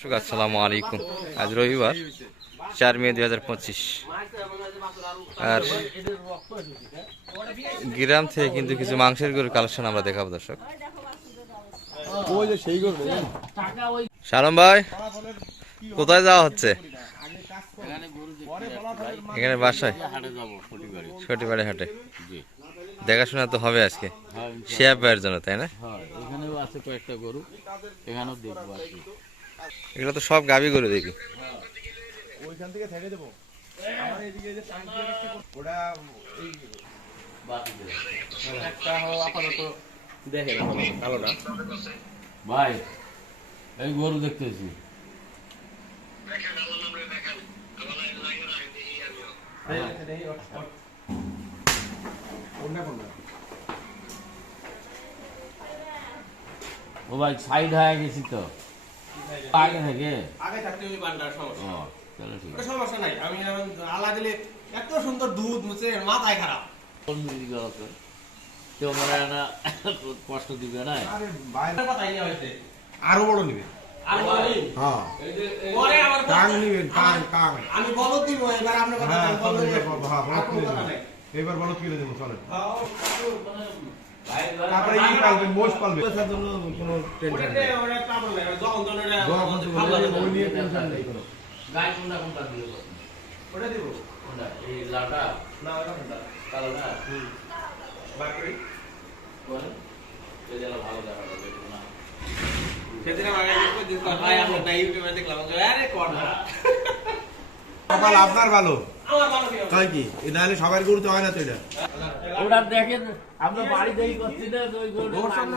আসসালামু আলাইকুম। আজ রবিবার 4 মে 2025। আর গ্রাম থেকে কিন্তু কিছু মাংসের গরুর কালেকশন আমরা দেখাবো দর্শক। সালাম ভাই, কোথায় যাওয়া হচ্ছে? এখানে বাসায় সটিবাড়ি হাটে দেখাশোনা তো হবে আজকে শেয়ার ভাইয়ের জন্য, তাই না? এখানেও আছে কয়েকটা গরু, এখানেও দেখবো। এগুলো তো সব গাভী গরু দেখি। ওইখান থেকে ছেড়ে দেবো। আমার এদিকে যে টাঙ্কি একটা ওটা এই একটা আপাতত দেখে না ভালো না ভাই, এই গরু দেখতেছি। ও ভাই, সাইড হয়ে গেছি তো আগে থেকে। আগে থাকতে ওই বান্ডার সমস্যা। ও চলো, ঠিক আছে, সমস্যা নাই। আমি আলা দিলে এত সুন্দর দুধ মুছে মাথায় খারাপ। কোন মিনিট গেল তো কেউ মনে হয় না কষ্ট দিবে না। আরে বাইরে কথা ইয়া হইছে আরো বড় নিবে। আরো বড় নিবে? হ্যাঁ, পরে আবার টাং নিবেন, টাং আমি বলদ দিব। এবার আপনি কথা বলবেন। হ্যাঁ, বলদ এবার বলদ কিনে দেব। চলেন। তারপরে এই পালবে, মোষ পালবে। এটার জন্য কোনো টেনশন নেই। ওটা পাবল না। যখন ওই নিয়ে টেনশন নেই কোনো। গায় কোনটা দিও? ওটা দিব। কোনটা? এই লাউটা না, ওটা কোনটা? কালোটা। বাকরি বল, এই যে ভালো দেখা যাবে না। সেদিন আমার আগে দিন পর ভাই আমরা ইউটিউবে দেখলাম। আরে কোনটা? কপাল আপনার ভালো। আমার ভালো কি হয় কি? এই নালে সবার গরু তো হয় না তো এটা। ওটা দেখেন, আমরা বাড়ি দেই করছি না ওই গরু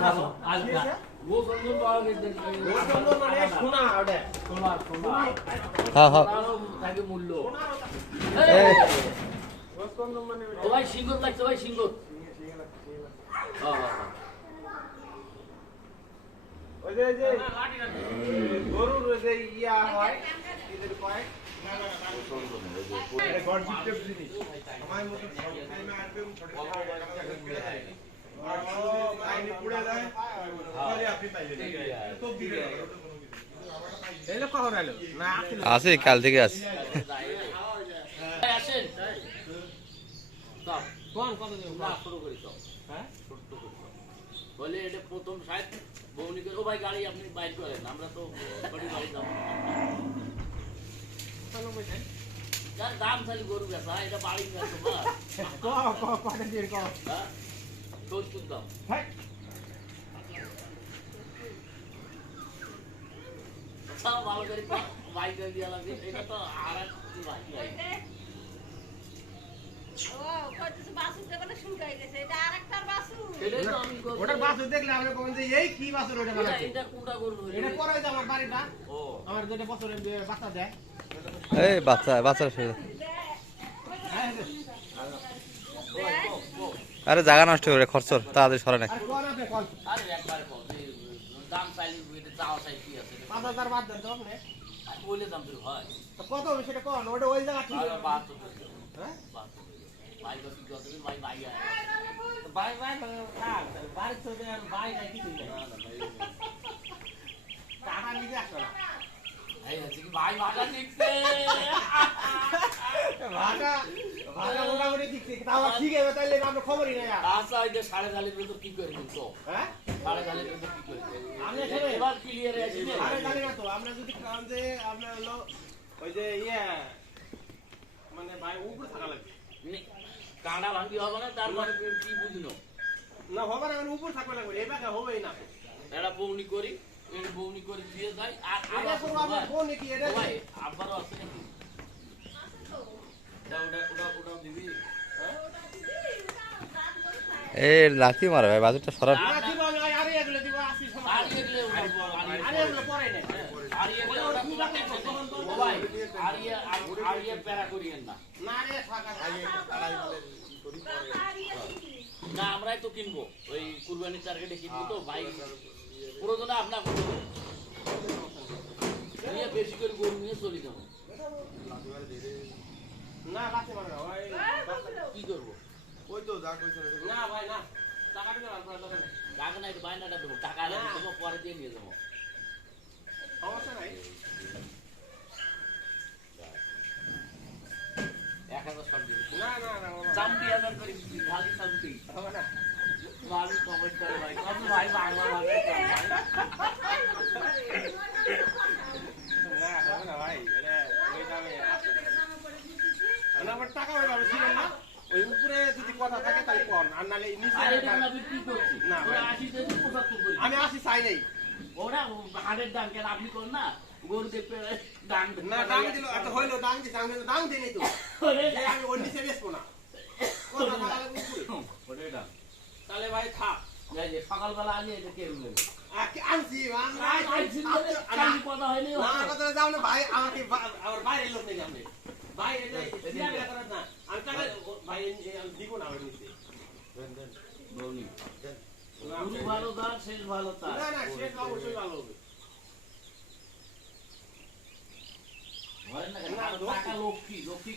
ভালো। আলকা গো সন্দন পাওয়া গেছে। গো সন্দন মানে সোনা ওটা। সোনা। হ্যাঁ হ্যাঁ, তাকে মূল্য। এই গো সন্দন মানে ও ভাই, সিংগত লাগছে ভাই, সিংগত। হ্যাঁ। ওই যে গরুর ওই যে ইয়া হয় এদের কয় এটা গড গিফটেড জিনিস। সময় মতো টাইমে আসবে, ছোট আইনে পুড়ে যায়, তাহলে আপনি পাইবেন। তো দিবে না এই লোক কখন আলো না আছে, কাল থেকে আছে। আসেন কোন কত দিন না শুরু করি তো। হ্যাঁ, ছোট করে বলে এটা প্রথম সাইড বউনি করে। ও ভাই, গাড়ি আপনি বাইর করেন, আমরা তো বাড়ি যাব। চলো বসেন। যার দাম খালি গরু বেচা, এটা বাড়ি না তোমার। কটা দিয়ে কও। হ্যাঁ, 70 দাম। হ্যাঁ, সব ভালো করে বাইক দিয়ে লাগবে। এটা তো আর এক ভাই। ওটা বাছুর দেখলে আপনি কমেন যে এই কি বাছুর ওটা বানাচ্ছে। এটা কোনটা গরু? এটা পরে যে আমার বাড়িটা, ও আমার যেটা বছরে বাচ্চা দেয়। এই বাচ্চা আরে জায়গা নষ্ট করে খরচর তাড়াতাড়ি সরে না। আর কোন আপনি কোন আরে একবারে কম দাম চাইলে এটা চাওয়া চাই কি আছে? 5000 বাদ দেন তো আপনি। আমি বলে দাম তো হয়। তো কত হবে সেটা কোন? ওটা ওই জায়গা ঠিক আর আছে। 72 হ্যাঁ, 72 ভাই কত কত ভাই ভাই বাই কার বাড়ি চলে আর বাই নাই কিছু নাই। টাকা নিজে আসলো না। এই আছে কি ভাই ভাগা নিচ্ছে। ভাগা মোটামুটি ঠিক ঠিক। তাও ঠিক হবে, তাইলে আমরা খবরই নাই আর। আচ্ছা, এটা 4.5 ভিতর কি করে দিছো? হ্যাঁ, 4.5 ভিতর কি করে? আমি এখানে এবার ক্লিয়ার আছে। আরে জানি না তো, আমরা যদি খান যে আমরা হলো ওই যে মানে ভাই উপরে থাকা লাগবে। কাঁড়া ভাঙি হবে না, তারপরে কি বুঝলো? না হবে না, উপরে থাকবে লাগবে। এই বাকি হবেই না। এটা বউনি করি, এই বউনি করে দিয়ে যায়। আর আগে করব আমরা কোন কি এটা ভাই আবারও আছে নাকি? ওটা দিবি। এই লাথি মারা ভাই, বাজেটটা সরান। না দিব আমি আরে এগুলো দিব 80 সময়। আর এগুলো আরে এগুলো পরে না। আর এগুলো ওটা পুরো টেনশন ও ভাই। আর প্যারা করিয়েন না। না রে থাকা না, আমরাই তো কিনবো ওই কুরবানির টার্গেটে কিনবো তো ভাই। পুরোজনে আপনার নিয়ে বেশি করে গরু নিয়ে চলে যাবো। না রাখতে পারবে না ভাই। কি করবো? ওই তো যা কইছ না ভাই, না টাকা দিলে আপনার দোকানে টাকা নাই, বাইনাটা দেবো। টাকা দেবো, পরে দিয়ে নিয়ে যাবো। সমস্যা নাই। চামটি হাজার করে খালি চামটি মানুষ কমেন্ট করে ভাই কত ভাই বাংলা ভাষায় না হবে না ভাই এটা ওই দামে আমার টাকা ওইভাবে ছিল না ওই উপরে যদি কথা থাকে তাহলে কম আর নালে নিচে আর এটা আমি কি করছি না ভাই। 80 থেকে 75 করি আমি 80 চাই নাই ওরা হাড়ের দাম কেন আপনি করেন না গরু দেখতে দাম না দাম দিল এত হইলো দাম দিছে আমি তো দাম দেই নাই তো এই আমি ওই নিচে বেচবো না কথা থাকালে উপরে ওটাই দাম তাহলে ভাই থাক এই যে সকালবেলা আনি এটা কে নেবে আনছি আমি কথা হয়নি না কথা যাও না ভাই আমাকে আমার বাইরে লোক নেই আপনি ভাই এটা সিরিয়াস করেন না আমি টাকা ভাই আমি দিব না ওই নিচে বউনি শুরু ভালো তার শেষ ভালো তার না না সে অবশ্যই ভালো হবে হয় না টাকা লক্ষ্মী লক্ষ্মী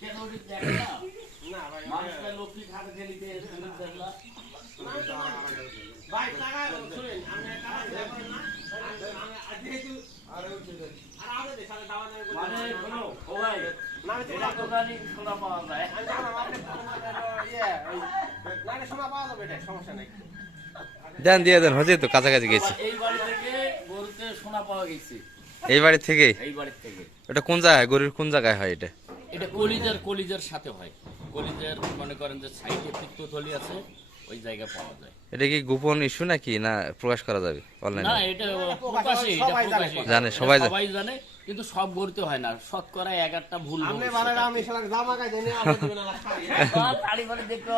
কেন ওটি দেখে না না ভাই মানুষটা লক্ষ্মী খাতে খেলিতে দেখলা ভাই টাকা শুনেন আমি টাকা দিতে পারেন না আমি যেহেতু আর আমাদের দেশে দাওয়া নেই মানে শোনো ও ভাই না এটা দোকানে সোনা পাওয়া যায় আমি জানো আপনি ইয়ে না শোনা পাওয়া যাবে এটা সমস্যা নাই দেন দিয়ে দেন হচ্ছে তো কাছাকাছি গেছি এই বাড়ি থেকে গরুতে সোনা পাওয়া গেছে এই বাড়ি থেকে এই বাড়ি থেকে এটা কোন জায়গায় গরুর কোন জায়গায় হয় এটা এটা কলিজার সাথে হয় কলিজার মনে করেন যে সাইডে পিত্তথলি আছে ওই জায়গায় পাওয়া যায় এটা কি গোপন ইস্যু নাকি না প্রকাশ করা যাবে না অনলাইনে এটা প্রকাশে এটা প্রকাশে জানে, সবাই জানে। সবাই জানে কিন্তু সব গরুতে হয় না শতকরা 11টা ভুল আপনি বানারা আমি শালা জামা গায় দেনি আপনি দিবেন না শাড়ি শাড়ি মানে দেখতে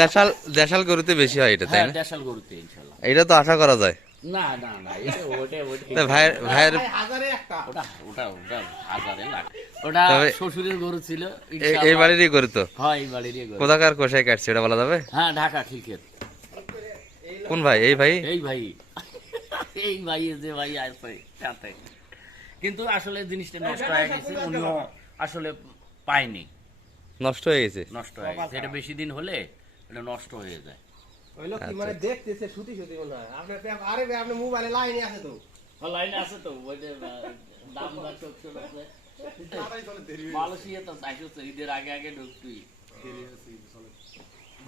দেশাল দেশাল গরুতে বেশি হয় এটা তাই হ্যাঁ না দেশাল গরুতে ইনশাআল্লাহ এটা তো আশা করা যায় না না না এটা তা ভাইয়ের ভাই হাজারে একটা ওটা হাজারে লাখ ওটা তবে- শ্বশুরের গরু ছিল এই ইনশাআল্লাহ। বাড়িরই গরু তো হ্যাঁ এই বাড়িরই গরু কোথাকার কোষায় কাটছে এটা বলা যাবে হ্যাঁ ঢাকা খিলক্ষেত কোন ভাই এই ভাই এই ভাই এই ভাই যে ভাই আছে সাথে কিন্তু আসলে জিনিসটা নষ্ট হয়ে গেছে উনিও আসলে পায়নি নষ্ট হয়ে গেছে নষ্ট হয়ে গেছে এটা বেশি দিন হলে এটা নষ্ট হয়ে যায় হইলো কি মানে দেখতেছে সুতি সুতি মনে হয় আপনি আরে ভাই আপনি মোবাইলে লাইনে আছে তো লাইনে আছে তো ওই যে দাম দর চোখ আছে মালয়েশিয়া তো চাইছো ঈদের আগে আগে ঢুকতুই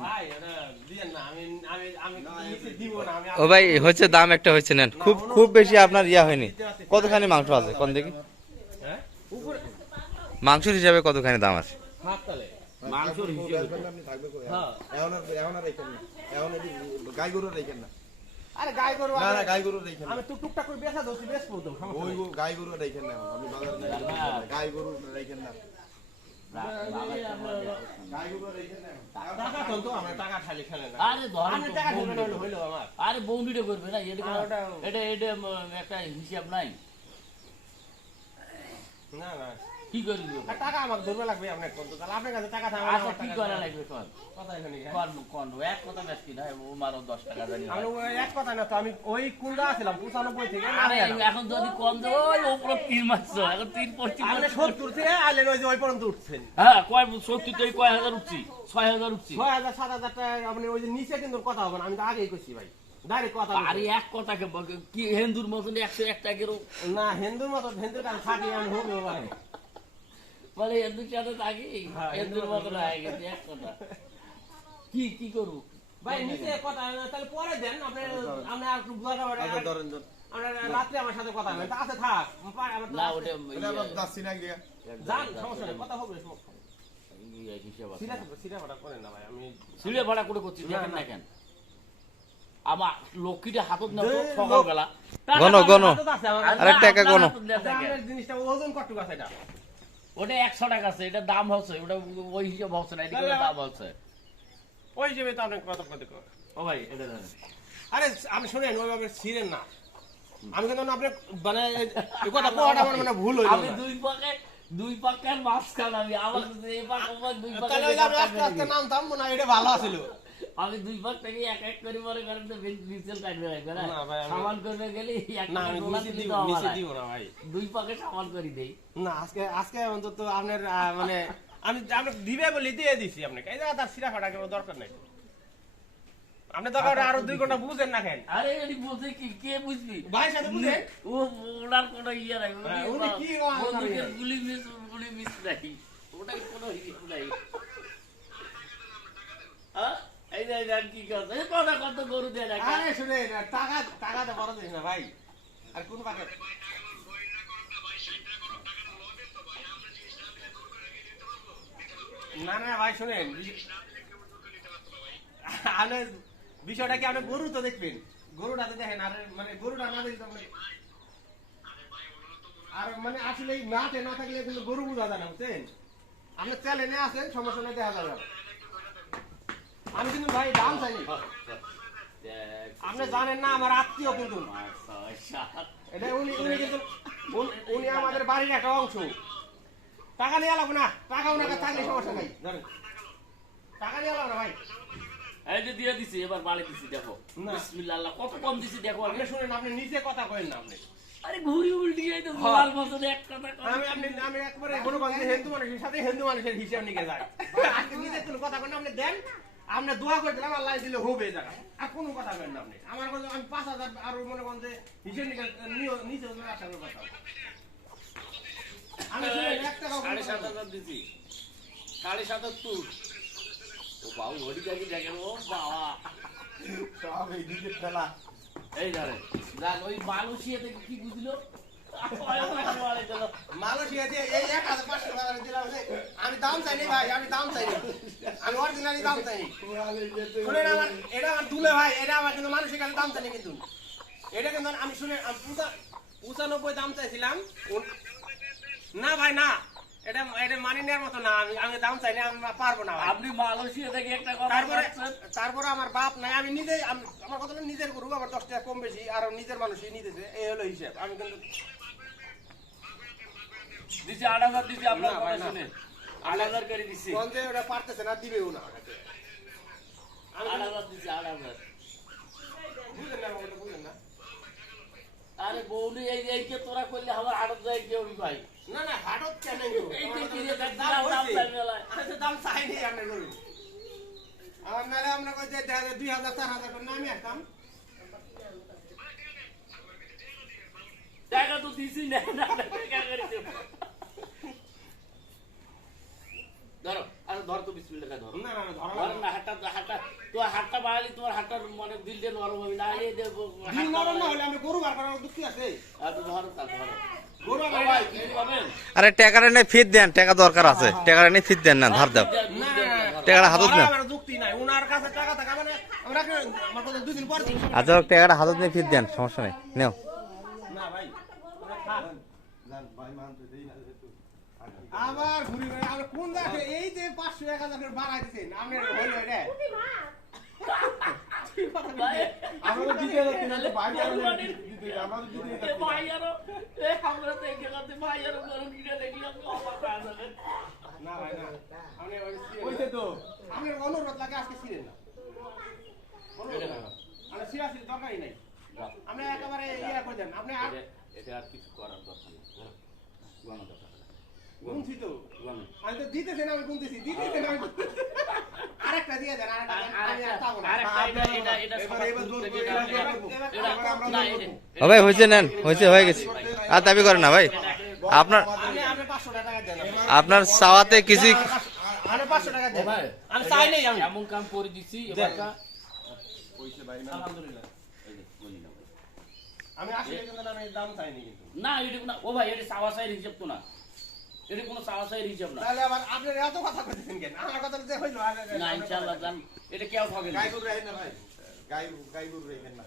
ভাই এটা দিয়েন না আমি আমি আমি নিচে দিব না আমি ও ভাই হচ্ছে দাম একটা হচ্ছে নেন খুব খুব বেশি আপনার ইয়া হয়নি কতখানি মাংস আছে কোন দেখি হ্যাঁ উপরে মাংসের হিসাবে কতখানি দাম আছে হাত তলে মাংসর হিসেবে হ্যাঁ এখন আর রেখেন না এখন গাই গরু রেখেন না আরে গাই গরু না না গাই গরু রেখেন না আমি টুকটাক করে বেচা দছি বেচবো তো সমস্যা ওই নেই গাই গরু রেখেন না আপনি বাজারে গাই গরু রেখেন না গাই গরু রেখেন না টাকা তো আমরা টাকা খালি খেলে না আরে ধরেন আমি তো টাকা বৌনি দিবেন দেবে। হইলো আমার আরে বৌনিটা করবে না এটা আর ওটা- এটা এটা একটা হিসাব নাই না না কি করে দিবে আর টাকা আমাকে ধরবে লাগবে আপনার কোন তো তাহলে আপনার কাছে টাকা থাকবে না, আচ্ছা আমার কি টাকা করা থাকবে। লাগবে কোন কথা এখানে কি, হ্যাঁ? কোন কোন এক কথা বেশ কি না ও মারো 10 টাকা জানি আমি ওই এক কথা না তো আমি ওই কুন্ডা ছিলাম 95 থেকে আরে এখন যদি কম দেবো ওই উপরে 3 মাস এখন 3 পড়ছি আপনি 70 থেকে আইলেন ওই যে ওই পর্যন্ত উঠছেন হ্যাঁ কয় 70 থেকে কয় হাজার উঠছি 6000 উঠছি 6000 7000 টাকা আপনি ওই যে নিচে কিন্তু কথা হবে না আমি তো আগেই কইছি ভাই ডাইরেক্ট কথা আরে বলছি। এক কথাকে কি হিন্দুর মতন 101 টাকারও না হিন্দুর মতো হিন্দুর কাছে থাকি আমি হবে ভাই মানে হিন্দুর সাথে থাকি হ্যাঁ, হিন্দুর মতন হয়ে গেছে এক কথা কি কি করু ভাই নিচে কথা তাহলে পরে দেন আপনি আপনি আর একটু বুঝা আচ্ছা যাবে ধরেন ধরেন আমরা রাত্রে আমার সাথে কথা বলেন আছে থাক না ওটা এটা আবার যাচ্ছি না গিয়া জান সমস্যা নেই কথা হবে সমস্যা হিসাব আছে সিরা সিরা ভাড়া করেন না ভাই আমি সিঁড়ে ভাড়া করে করছি দেখেন না। না কেন আমার লক্ষ্মীটা হাতত নেব দে, সকালবেলা গণ, গণ। আর আরেক টাকা আপনার কোনো। হাতত দেয়া থাকে। আপনার জিনিসটা ওজন কতটুকু আছে এটা ওটা 100 টাকা আছে এটা দাম হচ্ছে ওটা ওই হিসাব হচ্ছে না এদিকে দাম হচ্ছে ওই হিসেবে তো আপনি কত কত করে ও ভাই এটা ধরেন আরে আপনি শুনেন ওইভাবে ছিলেন না আমি কিন্তু আপনি মানে এই কথা কোয়াটা আমার মানে ভুল হইল আমি দুই পাকের মাঝখান আমি আমার এই পাক আমার দুই তাহলে ওই যে আমি আস্তে আস্তে পাকের নামতাম না এটা ভালো ছিল আমি দুই পাক থেকে এক এক করে মনে করেন তো নিচেল কাটবে রাখবে না না ভাই, আমি- সামান করবে গেলে এক না টাকা আমি ডলার নিচে দিলে দিব তো আমার নিচে হয়। দিব না ভাই দুই পাকে সামান করে দেই না আজকে আজকে অন্তত আপনার মানে আমি আপনাকে দিবে বলে দিয়ে দিছি আপনাকে এই জায়গা তার সিরা ফাটা কোনো দরকার নাই আপনি দরকার আরো 2 ঘন্টা বুঝেন না কেন আরে এটি বলতে কি কে বুঝবি ভাইয়ের সাথে বুঝে? ও ওনার কোনো ইয়ে নাই হ্যাঁ, উনি কি ওয়াজ বন্দুকের করে? গুলি মিস নাই ওটা কোনো ইয়ে নাই হ্যাঁ? এই যে দেন কি করছে এই কথা কত গরু দেয় না আরে শুনে টাকা তো বড় দিস না ভাই আর কোন পাকে না না ভাই শুনেন আপনি বিষয়টা কি আপনি গরু তো দেখবেন গরুটা তো দেখেন আর মানে গরুটা না দেখলে আপনি আর মানে আসলে এই মাঠে না থাকলে কিন্তু গরু বোঝা যায় না বুঝছেন আপনি চ্যালেঞ্জে আছেন সমস্যা নেই দেখা যাবে আমি কিন্তু ভাই দাম চাইনি আপনি জানেন না আমার আত্মীয় কিন্তু এটা উনি কিন্তু উনি আমাদের বাড়ির একটা অংশ টাকা নিয়ে লাগবে না টাকা ওনার কাছে থাকলে সমস্যা নাই জানেন টাকা নিয়ে লাগবে না ভাই এই যে দিয়ে দিছি এবার বাড়ি দিছি দেখো না। বিসমিল্লাহ আল্লাহ কত কম দিছি দেখো আপনি শুনেন আপনি নিচে কথা কইেন না আপনি আরে ঘুরি উল্টি এই তো গোলাল মতন এক কথা আমি একবারে কোনো বাংলা হিন্দু মানুষের সাথে হিন্দু মানুষের হিসাব নিয়ে যায় আজকে নিজে কোনো কথা কইন আপনি দেন আপনি দোয়া করে দিলাম আল্লাহ দিলে হবে এই জায়গা আর কোনো কথা কইন না আপনি আমার কথা আমি 5000 আর মনে করেন যে হিসাব নিয়ে নিচে আশা করে কথা আমি শুনেন 1 টাকা 7,500 দিছি 7,500 ও বাবু ওডি দেখি দেখেন ও বাবা সব এই ডিজেট খেলা এই ধরে জান ওই মালয়েশিয়া থেকে কি বুঝলো মালয়েশিয়াতে এই 1500 টাকা দিলাম আমি দাম চাইনি ভাই আমি দাম চাইনি আমি অরিজিনালি দাম চাইনি শুনেন আমার এটা আমার তুলে ভাই এটা আমার কিন্তু মানুষের কাছে দাম চাইনি কিন্তু এটা কিন্তু আমি শুনে 95 দাম চাইছিলাম না ভাই না এটা এটা মানি নেওয়ার মতো না আমি দাম চাইনি আমি পারবো না ভাই আপনি মালয়েশিয়া থেকে একটা কথা তারপরে আমার বাপ নাই আমি নিজে আমার কথা নিজের গরু আবার 10 টাকা কম বেশি আর নিজের মানুষই নিতেছে এই হলো হিসাব আমি কিন্তু দিছি 8,000 দিছি আপনার না, কথা ভাই, না। শুনে 8,000 করে দিছি কোন যে ওটা পারতেছে না দিবেও না 8,000 দিছি 8,000 বুঝলেন না আমাকে বুঝলেন না আরে বৌলি এই যে তোরা করলে আমার হাড়ত যায় কেউ ভাই না না হাটত কেন এই যে কিনে দেখ দাম দাম হইছে। চাই মেলায় আচ্ছা দাম চাইনি আপনি গরু আমার মেলে আমরা কই যে 2000 4000 করে নামি আসতাম টাকা তো দিছি না না টাকা করে দেব ধরো আর ধর তো বিসমিল্লাহ করে ধরো না না না ধরা ধর না হাতটা তো হাতটা বাড়ালি তোমার হাতটা মানে দিল দিয়ে নরম হবে না এই দেব দিন নরম না হলে আমরা গরু বার করার দুঃখ আছে আর তো ধরো তা ধরো গরু ও আবার ভাই কিছু পাবেন আরে টাকাটা নিয়ে ফিট দেন টাকা দরকার আছে টাকাটা নিয়ে ফিট দেন না ধার দাও না টাকাটা হাতত না আমার যুক্তি নাই ওনার কাছে টাকা টাকা মানে আমরা আমার কথা দুদিন পর দিন আচ্ছা টাকাটা হাতত নিয়ে ফিট দেন সমস্যা নেই নেও না ভাই আবার ঘুরি ঘুরি আমরা কোন জায়গা এই যে 500 1000 করে বাড়াই দিছেন আপনি হইলো এটা ভাই আমরা তো দিতে যাচ্ছি না ভাই দিতে আমরা তো দিতে এ যাচ্ছি ভাই আরো এ আমরা দেখে গেছে ভাই আরো গরম কিনে দেখলাম তো অবাক হয়ে যাবে না ভাই না আপনি ওইছে তো আপনি অনুরোধ লাগে আজকে ছিলেন না আমরা সিরাসি দরকারই নাই আপনি একেবারে ইয়া করে দেন আপনি আর এটা আর কিছু করার দরকার নেই গণনা দরকার গুনছি তো গণনা আমি তো দিতেছেন আমি গুনতেছি দিতেছেন আমি আরেকটা দিয়ে দেন আরেকটা দেন আমি আর তাবো না এটা ও ভাই হয়েছে নেন হয়েছে হয়ে গেছে আর দাবি করে না ভাই আপনার আপনি 500 টাকা দেন আপনার চাওয়াতে কিছু আমি 500 টাকা দেন আমি চাই নাই আমি এমন কাম করে দিছি এবারটা কইছে ভাই আলহামদুলিল্লাহ এই যে বলি না আমি আসলে কিন্তু আমি দাম চাইনি কিন্তু না এটা না ও ভাই এটা সাওয়াসাইর হিসাব তো না এটা কোনো সাওয়াসাইর হিসাব না তাহলে আবার আপনি এত কথা কইতেছেন কেন আমার কথা যে হইলো না ইনশাআল্লাহ জান এটা কেউ ঠকে না গাই গরু রাখেন না ভাই গাই গরু রাখেন না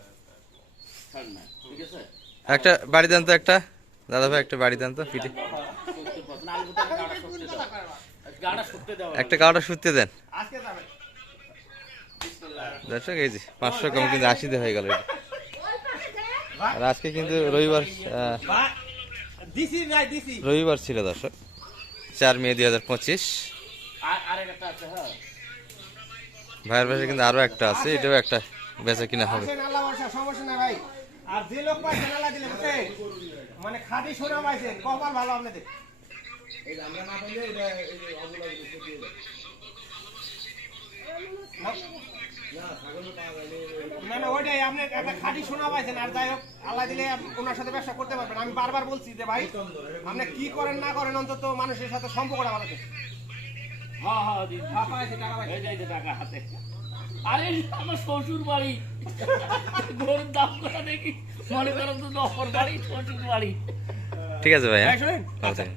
ছাড় না ঠিক আছে একটা বাড়ি দেন তো একটা দাদা ভাই একটা বাড়ি দেন তো পিঠে করতে পারছ না আলু তো গাড়া শুকতে দাও গাড়া শুকতে দাও একটা কাউটা শুতে দেন আজকে যাবে দর্শক এই যে 500 কম কিন্তু 80 হয়ে গেল এটা। আর আজকে কিন্তু রবিবার দিছি ভাই দিছি রবিবার ছিল দর্শক 4 মে 2025 আর একটা আছে হ্যাঁ ভাইয়ের পাশে কিন্তু আরো একটা আছে এটাও একটা বেচা কিনা হবে আসেন আল্লাহ বর্ষা সমস্যা নাই ভাই আর যে লোক পাইছেন আল্লাহ দিলে বুঝছে মানে খাঁটি সোনা পাইছেন কপাল ভালো আপনাদের এই যে আমরা না পাইলে এটা এই যে অবলা দিতে দিয়ে দেয় না ছাগল পাওয়া যায় না না ওইটাই আপনি একটা খাঁটি সোনা পাইছেন আর যাই হোক আল্লাহ দিলে ওনার সাথে ব্যবসা করতে পারবেন আমি বারবার বলছি যে ভাই আপনি কি করেন না করেন অন্তত মানুষের সাথে সম্পর্কটা ভালো থাকে হ্যাঁ হ্যাঁ হ্যাঁ দিদি এই যে এই যে টাকা হাতে আরে আমার শ্বশুর বাড়ি গরুর দাম করা দেখি মনে করেন তো নফর বাড়ি শ্বশুর বাড়ি ঠিক আছে ভাই, হ্যাঁ শোনেন ভালো থাকেন।